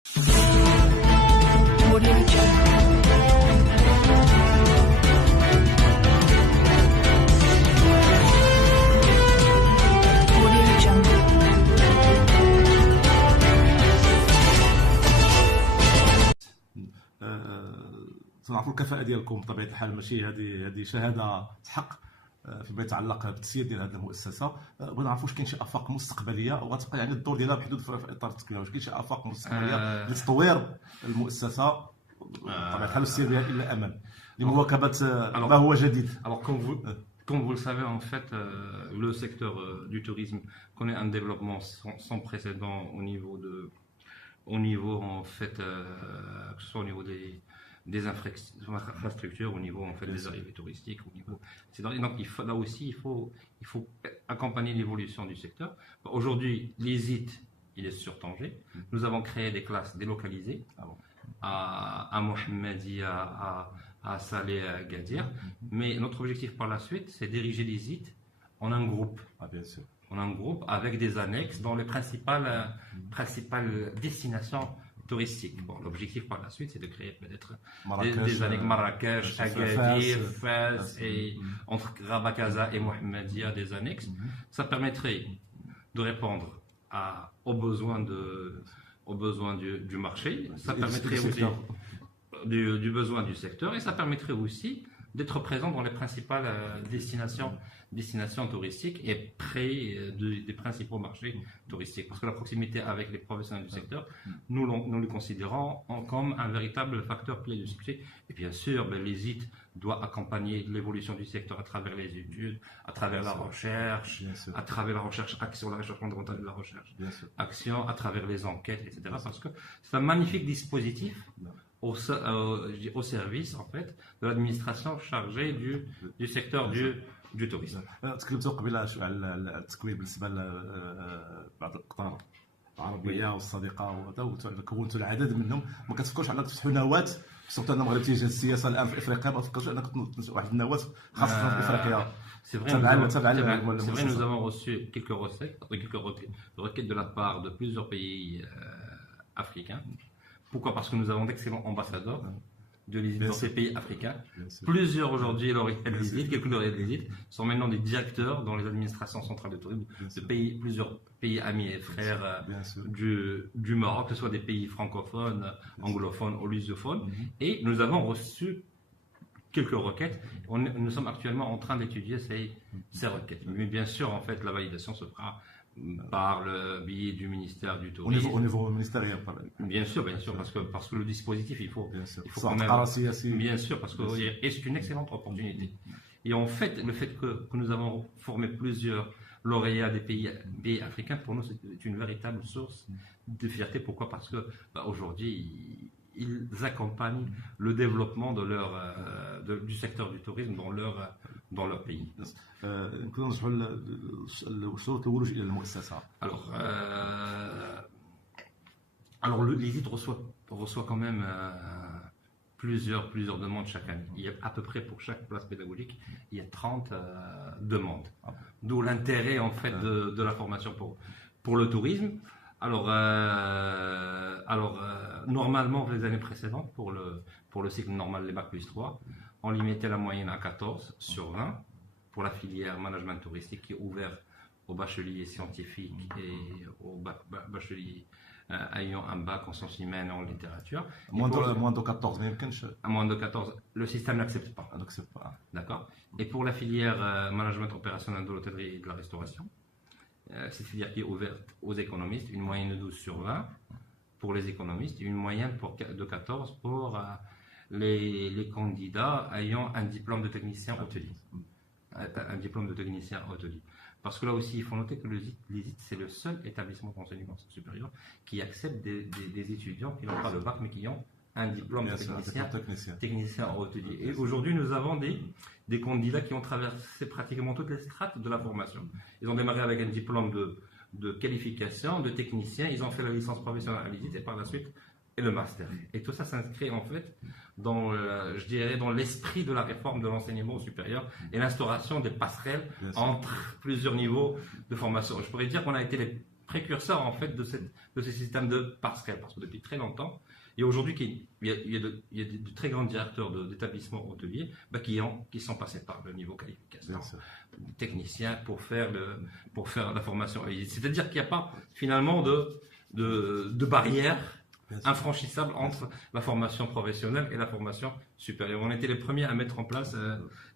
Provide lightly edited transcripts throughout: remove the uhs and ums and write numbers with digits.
Audio Jungle. Audio Jungle. تنعرفوا الكفاءه ديالكم بطبيعه الحال، ماشي هذه شهاده تحق فيما يتعلق بالتسيير ديال هذه المؤسسه. بغينا نعرفوا واش كاين شي افاق مستقبليه وغتبقى يعني الدور ديالها بحدود في اطار التكوين، واش كاين شي افاق مستقبليه لتطوير المؤسسه بطبيعه الحال والسير بها الى الامام لمواكبه ما هو جديد. Alors, comme vous le savez, en fait, le secteur du tourisme connaît un développement sans précédent au niveau en fait, que ce soit au niveau des infrastructures, au niveau en fait des arrivées touristiques, au niveau. Donc là aussi, il faut accompagner l'évolution du secteur. Aujourd'hui, les sites, il est sur Tanger. Nous avons créé des classes délocalisées à Mohammedia, à Salé, à Gadir. Mais notre objectif par la suite, c'est diriger les sites en un groupe. Bien sûr. En un groupe avec des annexes dans les principales destinations touristiques. Bon, l'objectif par la suite, c'est de créer peut-être des annexes Marrakech, Agadir, Fès et entre Rabat Casa et Mohammedia, des annexes. Ça permettrait de répondre aux besoins du marché. Ça permettrait aussi du besoin du secteur et ça permettrait aussi d'être présent dans les principales destinations touristiques et près des principaux marchés touristiques. Parce que la proximité avec les professionnels du secteur, nous le considérons comme un véritable facteur clé du succès. Et bien sûr, les sites doivent accompagner l'évolution du secteur à travers les études, à travers la recherche, à travers la recherche, action, la recherche fondamentale de la recherche, action, à travers les enquêtes, etc. Parce que c'est un magnifique dispositif au service en fait de l'administration chargée du secteur du tourisme. تكلمتوا قبيله على التكوين بالنسبه لبعض القطار العربيه والصديقه وكونتوا العدد منهم. ما كتفكروش انك تفتحوا نواه، سورتو انا مغرب تيجي السياسه الان في افريقيا، ما تفكروش انك تنشئوا واحد النواه خاصه في افريقيا؟ C'est vrai, nous avons reçu quelques requêtes de la part de plusieurs pays africains. Pourquoi? Parce que nous avons d'excellents ambassadeurs de l'ISIT dans ces pays africains. Plusieurs aujourd'hui lauréats de l'ISIT, quelques lauréats de l'ISIT sont maintenant des directeurs dans les administrations centrales de tourisme de plusieurs pays amis et frères du Maroc, que ce soit des pays francophones, anglophones ou lusophones. Et nous avons reçu quelques requêtes. Nous sommes actuellement en train d'étudier ces requêtes. Mais bien sûr, en fait, la validation se fera par le biais du ministère du Tourisme. Au niveau ministériel. Bien sûr, parce que le dispositif, il faut quand même. Bien sûr, parce que c'est une excellente opportunité. Et en fait, le fait que nous avons formé plusieurs lauréats des pays africains, pour nous, c'est une véritable source de fierté. Pourquoi? Parce que aujourd'hui, ils accompagnent le développement du secteur du tourisme dans leur pays. Alors l'ISIT reçoit quand même plusieurs demandes chaque année. Il y a à peu près pour chaque place pédagogique, il y a 30 demandes. D'où l'intérêt en fait de la formation pour le tourisme. Alors, normalement, les années précédentes, pour le cycle normal, les Bac plus 3, on limitait la moyenne à 14 sur 20 pour la filière management touristique qui est ouverte aux bacheliers scientifiques et aux bacheliers ayant un bac en sciences humaines et en littérature. Moins de 14, mais à moins de 14, le système n'accepte pas. D'accord. Et pour la filière management opérationnel de l'hôtellerie et de la restauration, cette filière qui est ouverte aux économistes, une moyenne de 12 sur 20 pour les économistes, une moyenne de 14 pour les candidats ayant un diplôme de technicien hôtelier. Parce que là aussi, il faut noter que l'ISIT, c'est le seul établissement d'enseignement supérieur qui accepte des étudiants qui n'ont pas le bac mais qui ont un diplôme de technicien hôtelier. Et aujourd'hui, nous avons des candidats qui ont traversé pratiquement toutes les strates de la formation. Ils ont démarré avec un diplôme de qualification, de technicien, ils ont fait la licence professionnelle à l'ISIT et par la suite et le master. Et tout ça s'inscrit en fait dans l'esprit de la réforme de l'enseignement supérieur et l'instauration des passerelles entre plusieurs niveaux de formation. Je pourrais dire qu'on a été les précurseurs en fait de ce système de passerelle, parce que depuis très longtemps, et aujourd'hui il y a de très grands directeurs d'établissements hôteliers qui sont passés par le niveau qualification, des techniciens pour faire la formation. C'est-à-dire qu'il n'y a pas finalement de barrière infranchissable entre la formation professionnelle et la formation supérieure. On était les premiers à mettre en place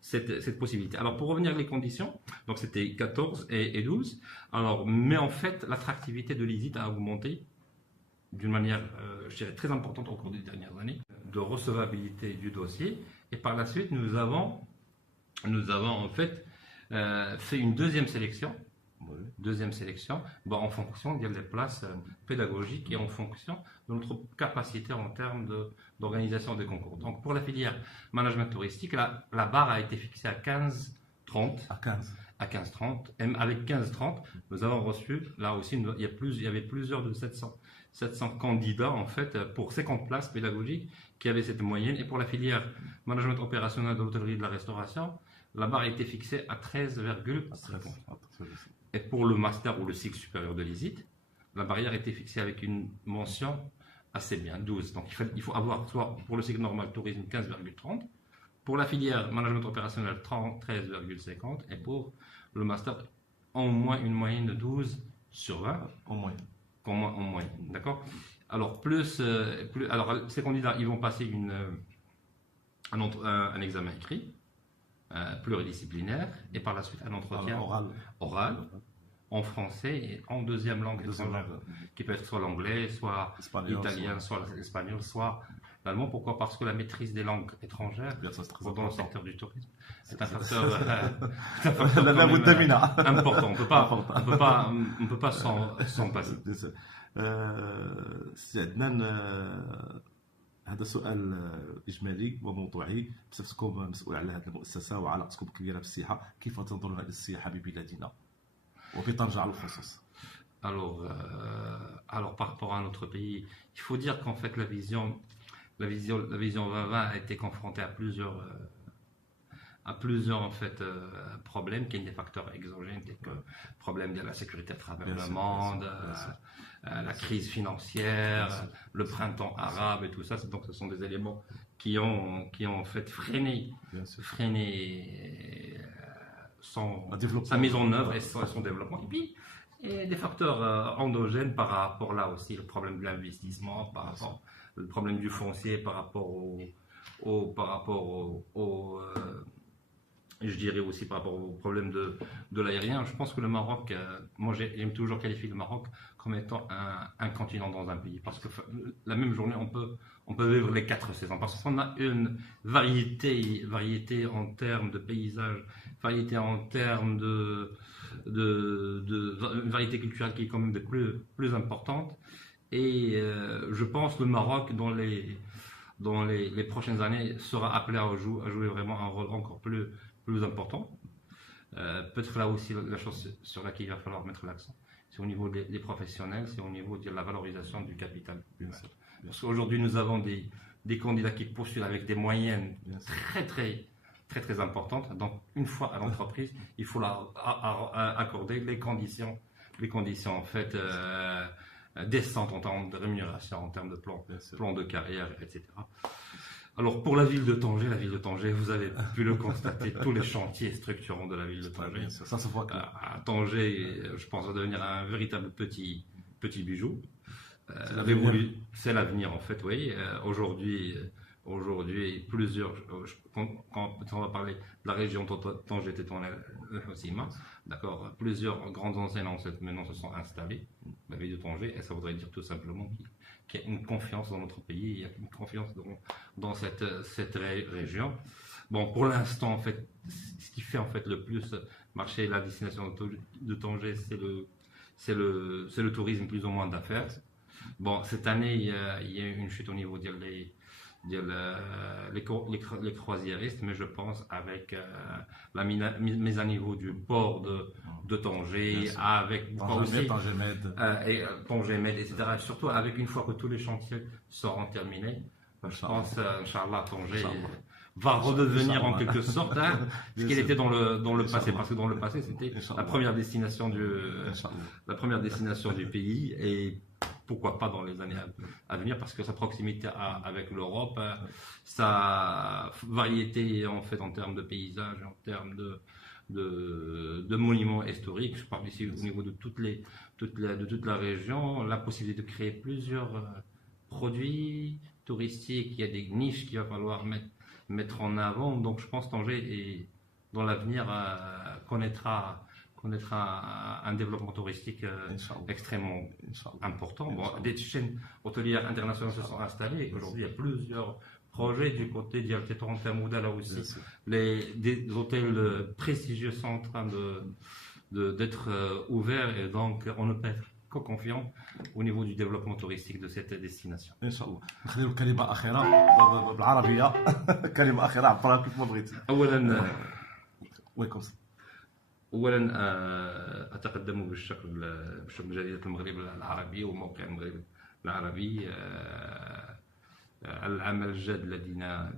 cette possibilité. Alors pour revenir les conditions, donc c'était 14 et 12. Alors, mais en fait, l'attractivité de l'ISIT a augmenté d'une manière, je dirais, très importante au cours des dernières années, de recevabilité du dossier. Et par la suite, nous avons en fait fait une deuxième sélection. En fonction des places pédagogiques et en fonction de notre capacité en termes d'organisation des concours. Donc pour la filière management touristique, la barre a été fixée à 15-30. À 15-30. Et avec 15-30, nous avons reçu, là aussi, il y avait plusieurs de 700 candidats en fait pour 50 places pédagogiques qui avaient cette moyenne. Et pour la filière management opérationnel de l'hôtellerie et de la restauration, la barre a été fixée à 13,5. Et pour le master ou le cycle supérieur de l'ISIT, la barrière a été fixée avec une mention assez bien, 12. Donc il faut avoir soit pour le cycle normal tourisme 15,30, pour la filière management opérationnel 13,50 et pour le master en moins une moyenne de 12 sur 20. En moyenne, d'accord. Alors alors ces candidats ils vont passer un examen écrit. Pluridisciplinaire et par la suite un entretien oral en français et en deuxième langue étrangère qui peut être soit l'anglais, soit l'italien, soit l'espagnol, soit l'allemand. Pourquoi? Parce que la maîtrise des langues étrangères dans le secteur du tourisme c'est un facteur important. On ne peut pas s'en passer. هذا سؤال إجمالي وموضوعي بصفتكم مسؤول على هذه المؤسسة وعلاقتكم كبيرة بالسياحة، كيف تنظرون إلى السياحة ببلادنا وبطنجة على الخصوص؟ Alors par rapport à notre pays, il faut dire qu'en fait la vision 2020 a été confrontée à plusieurs en fait problèmes qui sont des facteurs exogènes tels que le problème de la sécurité à travers le monde, la crise financière, le printemps arabe et tout ça. Donc ce sont des éléments qui ont en fait freiné sa mise en œuvre et son développement. Et puis des facteurs endogènes par rapport là aussi, le problème de l'investissement, par rapport le problème du foncier, par rapport je dirais aussi par rapport au problème de l'aérien. Je pense que le Maroc, moi j'aime toujours qualifier le Maroc comme étant un continent dans un pays, parce que la même journée on peut vivre les 4 saisons, parce qu'on a une variété en termes de paysages, variété en termes une variété culturelle qui est quand même de plus importante. Et je pense que le Maroc dans les prochaines années sera appelé à jouer vraiment un rôle encore plus important. Peut-être là aussi la chose sur laquelle il va falloir mettre l'accent, c'est au niveau des professionnels, c'est au niveau de la valorisation du capital. Parce qu'aujourd'hui nous avons des candidats qui postulent avec des moyennes très importantes. Donc une fois à l'entreprise, il faut accorder les conditions en fait décentes en termes de rémunération, en termes de plan de carrière, etc. Alors pour la ville de Tanger, vous avez pu le constater, tous les chantiers structurants de la ville de Tanger. Ça se voit. Tanger, je pense, va devenir un véritable petit bijou. C'est l'avenir en fait, oui. Aujourd'hui, plusieurs, quand on va parler de la région Tanger aussi, d'accord, plusieurs grandes enseignes maintenant se sont installées, la ville de Tanger, et ça voudrait dire tout simplement qu'il y a une confiance dans notre pays, il y a une confiance dans cette région. Bon, pour l'instant, en fait, ce qui fait en fait le plus marcher la destination de Tanger, c'est le tourisme plus ou moins d'affaires. Bon, cette année, il y a eu une chute au niveau les croisiéristes, mais je pense avec la mise à niveau du port de Tanger, avec Tanger Med, etc. Surtout avec une fois que tous les chantiers seront terminés, je pense, Inch'Allah, Tanger va redevenir en quelque sorte ce Bien qu'elle sûr. était dans le passé. Inch'Allah. Parce que dans le passé, c'était Inch'Allah. la première destination du pays, et pourquoi pas dans les années à venir, parce que sa proximité avec l'Europe, sa variété en fait en termes de paysages, en termes de monuments historiques. Je parle ici au niveau de toute la région, la possibilité de créer plusieurs produits touristiques. Il y a des niches qu'il va falloir mettre en avant. Donc je pense que Tanger dans l'avenir connaîtra un développement touristique Inch'Allah. extrêmement Inch'Allah. important. Bon, des chaînes hôtelières internationales se sont installées. Aujourd'hui, il y a plusieurs projets du côté d'Al Tamouda là aussi. Bien sûr. Des hôtels prestigieux sont en train d'être ouverts, et donc on ne peut être que confiant au niveau du développement touristique de cette destination. ان شاء الله. نخليو كلمه اخيره بالعربيه. كلمه اخيره عبرها كيف ما بغيتي. ويلكم. اولا اتقدم بالشكر لجريده المغرب العربي وموقع المغرب العربي على العمل الجاد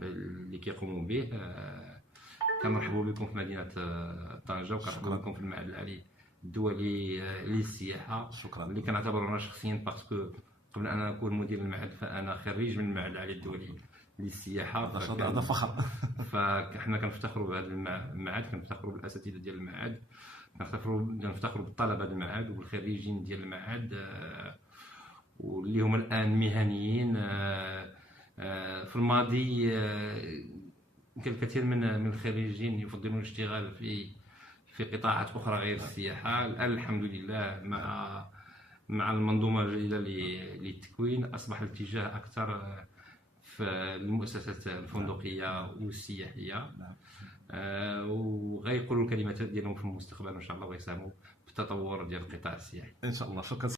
اللي كيقوموا به. كنرحبوا بكم في مدينه طنجه، وكنرحبوا بكم في المعهد العالي الدولي للسياحه. شكرا. اللي كنعتبر انا شخصيا باسكو قبل ان اكون مدير المعهد فانا خريج من المعهد العالي الدولي للسياحه. هذا فخر. فاحنا كنفتخروا بهذا المعهد، كنفتخروا بالاساتذه ديال المعهد، كنفتخروا بالطلبه ديال المعهد وبالخريجين ديال المعهد واللي هما الان مهنيين. في الماضي كان الكثير من الخريجين يفضلون الاشتغال في قطاعات اخرى غير السياحه. الان الحمد لله مع المنظومه الجديده للتكوين اصبح الاتجاه اكثر في المؤسسات الفندقيه والسياحيه، وغيقولوا الكلمات ديالهم في المستقبل ان شاء الله، ويساهموا بالتطور ديال القطاع السياحي ان شاء الله. شكرا.